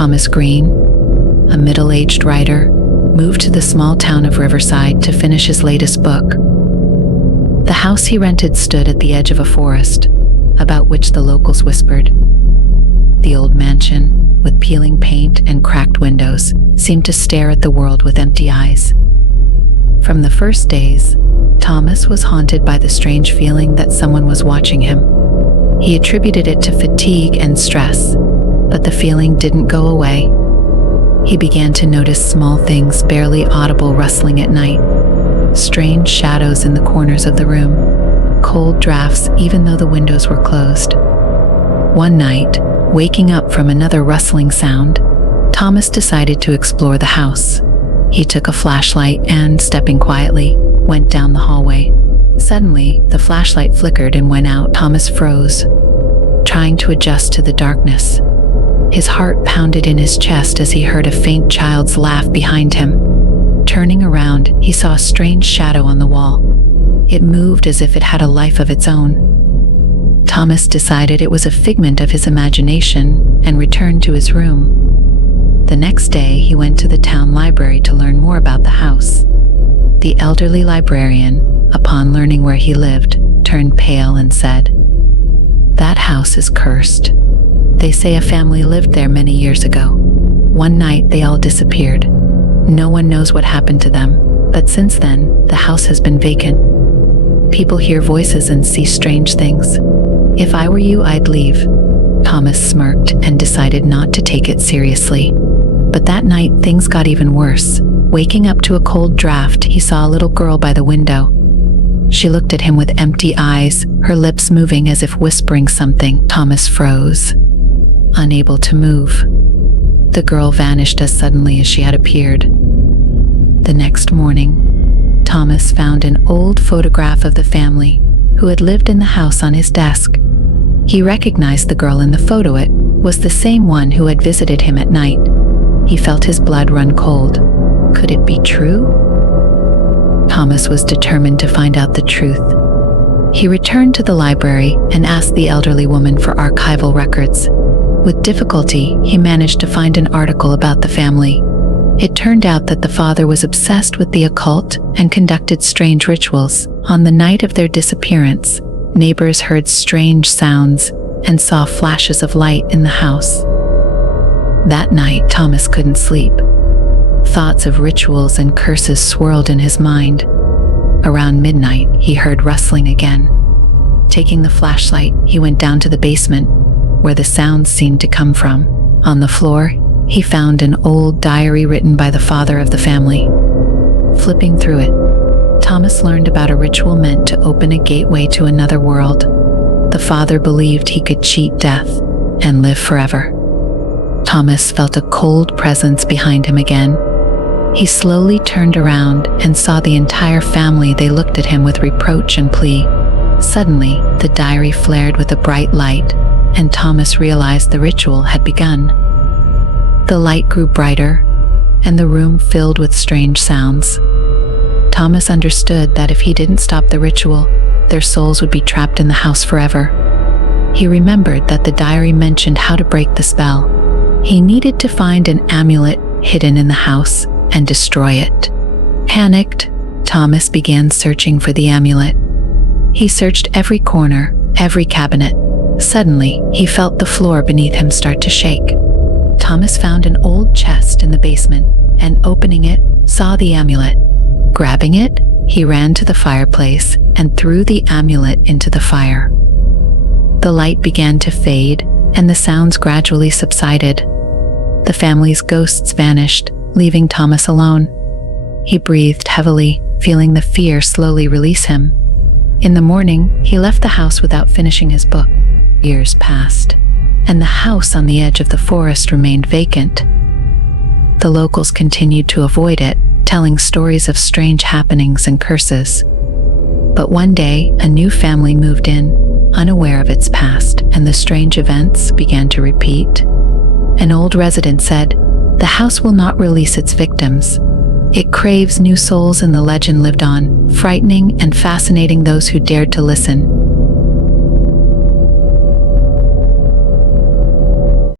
Thomas Green, a middle-aged writer, moved to the small town of Riverside to finish his latest book. The house he rented stood at the edge of a forest, about which the locals whispered. The old mansion, with peeling paint and cracked windows, seemed to stare at the world with empty eyes. From the first days, Thomas was haunted by the strange feeling that someone was watching him. He attributed it to fatigue and stress, but the feeling didn't go away. He began to notice small things, barely audible rustling at night, strange shadows in the corners of the room, cold drafts even though the windows were closed. One night, waking up from another rustling sound, Thomas decided to explore the house. He took a flashlight and, stepping quietly, went down the hallway. Suddenly, the flashlight flickered and went out. Thomas froze, trying to adjust to the darkness. His heart pounded in his chest as he heard a faint child's laugh behind him. Turning around, he saw a strange shadow on the wall. It moved as if it had a life of its own. Thomas decided it was a figment of his imagination and returned to his room. The next day, he went to the town library to learn more about the house. The elderly librarian, upon learning where he lived, turned pale and said, "That house is cursed. They say a family lived there many years ago. One night they all disappeared. No one knows what happened to them, but since then, the house has been vacant. People hear voices and see strange things. If I were you, I'd leave." Thomas smirked and decided not to take it seriously. But that night, things got even worse. Waking up to a cold draft, he saw a little girl by the window. She looked at him with empty eyes, her lips moving as if whispering something. Thomas froze, unable to move. The girl vanished as suddenly as she had appeared. The next morning, Thomas found an old photograph of the family who had lived in the house on his desk. He recognized the girl in the photo. It was the same one who had visited him at night. He felt his blood run cold. Could it be true? Thomas was determined to find out the truth. He returned to the library and asked the elderly woman for archival records. With difficulty, he managed to find an article about the family. It turned out that the father was obsessed with the occult and conducted strange rituals. On the night of their disappearance, neighbors heard strange sounds and saw flashes of light in the house. That night, Thomas couldn't sleep. Thoughts of rituals and curses swirled in his mind. Around midnight, he heard rustling again. Taking the flashlight, he went down to the basement, where the sounds seemed to come from. On the floor, he found an old diary written by the father of the family. Flipping through it, Thomas learned about a ritual meant to open a gateway to another world. The father believed he could cheat death and live forever. Thomas felt a cold presence behind him again. He slowly turned around and saw the entire family. They looked at him with reproach and plea. Suddenly, the diary flared with a bright light, and Thomas realized the ritual had begun. The light grew brighter, and the room filled with strange sounds. Thomas understood that if he didn't stop the ritual, their souls would be trapped in the house forever. He remembered that the diary mentioned how to break the spell. He needed to find an amulet hidden in the house and destroy it. Panicked, Thomas began searching for the amulet. He searched every corner, every cabinet. Suddenly, he felt the floor beneath him start to shake. Thomas found an old chest in the basement and, opening it, saw the amulet. Grabbing it, he ran to the fireplace and threw the amulet into the fire. The light began to fade, and the sounds gradually subsided. The family's ghosts vanished, leaving Thomas alone. He breathed heavily, feeling the fear slowly release him. In the morning, he left the house without finishing his book. Years passed, and the house on the edge of the forest remained vacant. The locals continued to avoid it, telling stories of strange happenings and curses. But one day, a new family moved in, unaware of its past, and the strange events began to repeat. An old resident said, "The house will not release its victims. It craves new souls," and the legend lived on, frightening and fascinating those who dared to listen.